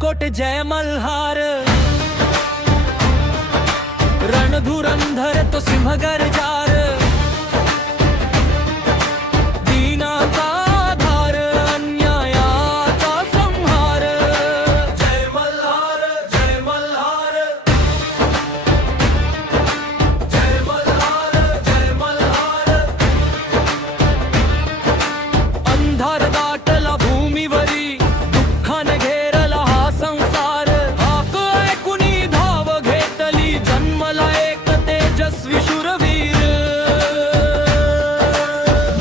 अक्कलकोट जय मल्हार, रणधुरंधर तो सिंह गर्जार, दीनाचा आधार, अन्यायाचा संहार। जय मल्हार, जय मल्हार, जय मल्हार, जय मल्हार। अंधार दाटला भूमीवरी, दुःखाने घेरला हा संसार, हाक ऐकुनी धाव घेतली, जन्मला एक तेजस्वी शूरवीर।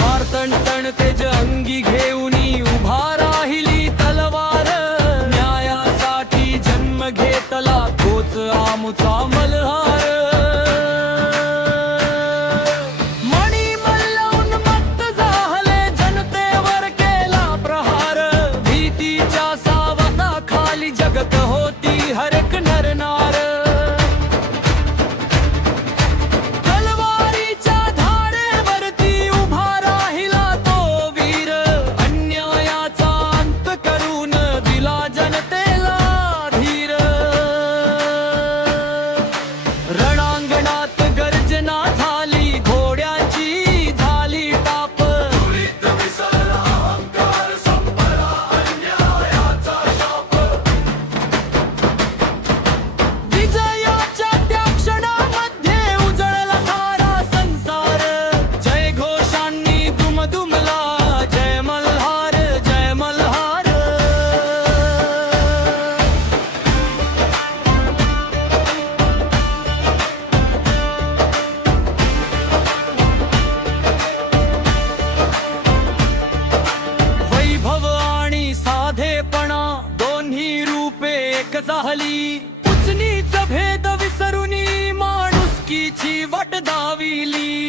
मार्तंडण तेज अंगी घेऊनी उभा राहिली तलवार, न्यायासाठी जन्म घेतला तोच आमुचा मल्हार। मणी मल्ल उन्मत्त झाले, जनतेवर केला प्रहार, भीतीच्या सावटाखाली जगत होती हरक नरनार। तलवारीच्या धारेवरती उभा राहिला तो वीर, अन्यायाचा अंत करून दिला जनतेला धीर। रणांगणात गर्जना झाली, घोड्यांची झाली ताप, विजयाच्या त्या क्षणामध्ये उजळला सारा संसार। जय घोषांनी दुमदुमला, जय मल्हार, जय मल्हार। वैभव आणि साधेपणा दोन्ही रूपे एक झाली, उचनीच भेद विसरुनी माणुसकीची वट दाविली।